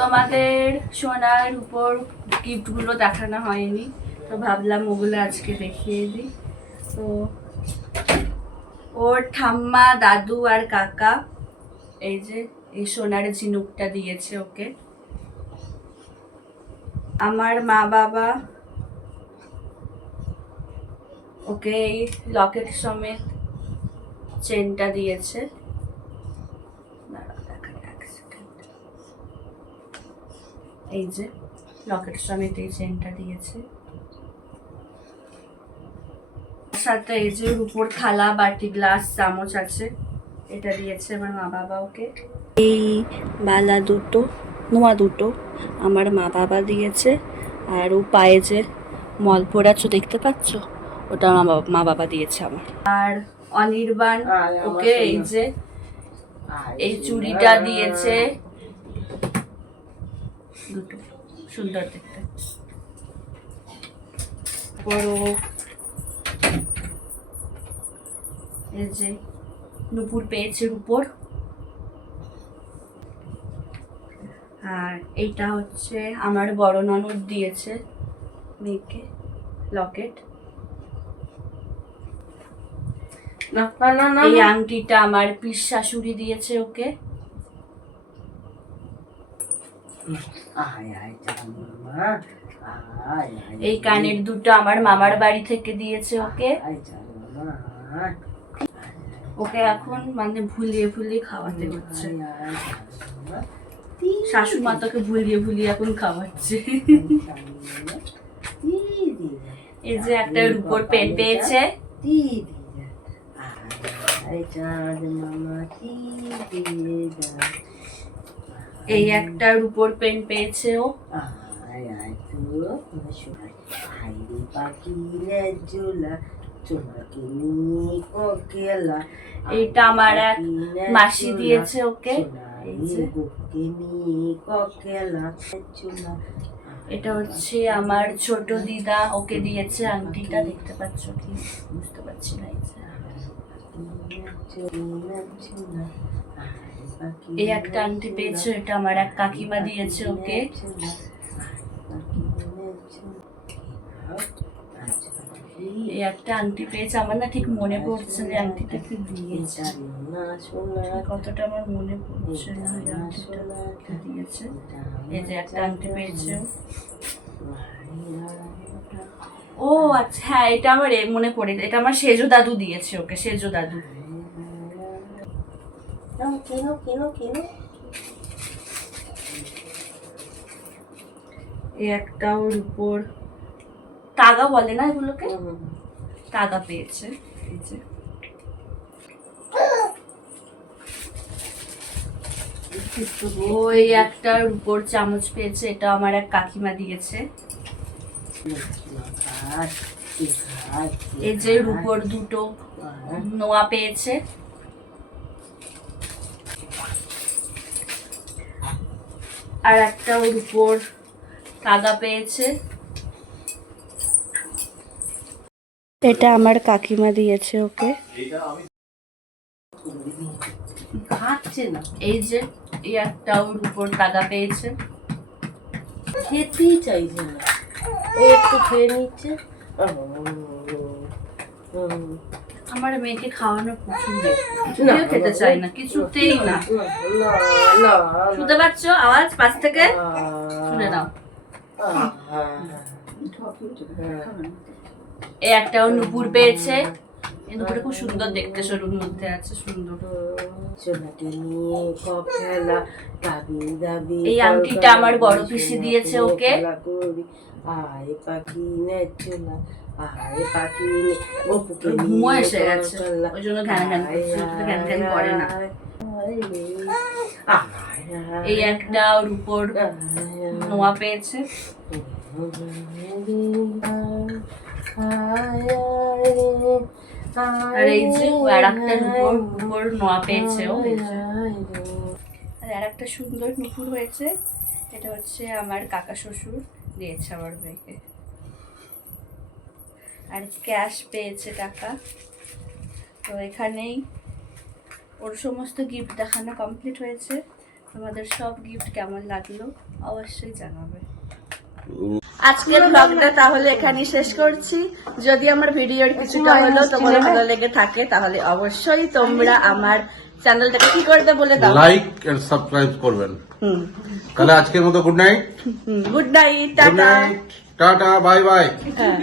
তোমাদের সোনার উপর গিফটগুলো দেখানো হয়নি, তো ভাবলাম ওগুলো আজকে দেখিয়ে দিই। তো ওর ঠাম্মা, দাদু আর কাকা এই যে এই সোনার ঝিনুকটা দিয়েছে ওকে। আমার মা বাবা ওকে এই লকেট সমেত চেনটা দিয়েছে। এই যে লকেট সমেত এই চেনটা দিয়েছে, সাথে এই যে রূপোর থালা, বাটি, গ্লাস, চামচ আছে, এটা দিয়েছে আমার মা বাবা ওকে। এই বালা দুটো, নোয়া দুটো আমার মা বাবা দিয়েছে। আর ও পায়ে যে মল পড়াচ্ছ দেখতে পাচ্ছ, ওটা আমার মা বাবা দিয়েছে আমার। আর অনির্বাণ ওকে এই যে এই চুড়িটা দিয়েছে, দুটো সুন্দর দেখতে। বড় এই যে নুপুর পেয়েছে রূপোর। আর এইটা হচ্ছে আমার বড় ননদ দিয়েছে মেয়েকে লকেট। এই আংটিটা আমার পিস শাশুড়ি দিয়েছে ওকে। এই কানের দুটো আমার মামার বাড়ি থেকে দিয়েছে ওকে। ওকে এখন মানে ভুলিয়ে ভুলিয়ে খাওয়াতে হচ্ছে, শাশুমা তোকে ভুলিয়ে ভুলিয়ে এখন খাওয়াচ্ছে। এই যে একটা রূপোর পেন পেয়েছে, এই একটা রূপোর পেন পেয়েছে ও। এইটা আমার এক মাসি দিয়েছে ওকে। এটা হচ্ছে আমার ছোট দিদা ওকে দিয়েছে আংটিটা, দেখতে পাচ্ছ কি বুঝতে পারছি না। এই একটা আংটি পেয়েছে, এটা আমার এক কাকিমা দিয়েছে ওকে। এই একটা আংটি পেয়েছে, আমার না ঠিক মনে পড়ছে যে আংটিটা কি দিয়েছে, কতটা আমার মনে পড়ছে না এই আংটিটা দিয়েছে। এই যে একটা আংটি পেয়েছে ও, আচ্ছা হ্যাঁ এটা আমার মনে পড়ে, এটা আমার সেজো দাদু দিয়েছে ওকে, সেজো দাদু। এই একটা ওর উপর তাগা বলে না এগুলোকে, তাগা পেয়েছে। ওই একটার উপর চামচ পেয়েছে, এটা আমার এক কাকিমা দিয়েছে। এই যে রূপোর দুটো নোয়া পেয়েছে। আর একটা ওর উপর তাগা পেয়েছে, এটা আমার কাকিমা দিয়েছে ওকে। এই যে এই একটা ওর উপর তাগা পেয়েছে, খেতেই চাইছে না, একটু খেয়ে নিচ্ছে। আমার মেয়েকে খাওয়ানো পছন্দ, কিছুতেই খেতে চাই না, কিছুতেই না। শুনতে পাচ্ছ আওয়াজ পাশ থেকে? শুনে নাও। এই একটা নুপুর পেয়েছে, এই নুপুরটা খুব সুন্দর দেখতে, সরুর মধ্যে আছে, সুন্দর। এই আংটিটা আমার বড় পিসি দিয়েছে ওকে। ঘুমো এসে গেছে, ওই জন্য ঘ্যান ঘ্যান করে না। এই একটা ওর উপর নোয়া পেয়েছে। আর এই যে আর একটা নুপুর নোয়া পেয়েছে ও। আর একটা সুন্দর নুপুর হয়েছে, এটা হচ্ছে আমার কাকা শ্বশুর দিয়েছে আমার মেয়েকে। আর ক্যাশ পেয়েছে টাকা। তো এখানেই ওর সমস্ত গিফট দেখানো কমপ্লিট হয়েছে। তোমাদের সব গিফট কেমন লাগলো অবশ্যই জানাবে। আজকের ব্লগটা তাহলে এখানেই শেষ করছি। যদি আমার ভিডিওর কিছুটা হলো তোমাদের ভালো লেগে থাকে তাহলে অবশ্যই তোমরা আমার চ্যানেলটাকে কি করবে বলে দাও। লাইক এন্ড সাবস্ক্রাইব করবেন। তাহলে আজকের মতো good night. Good night, good tata. Night, tata, bye bye. হ্যাঁ।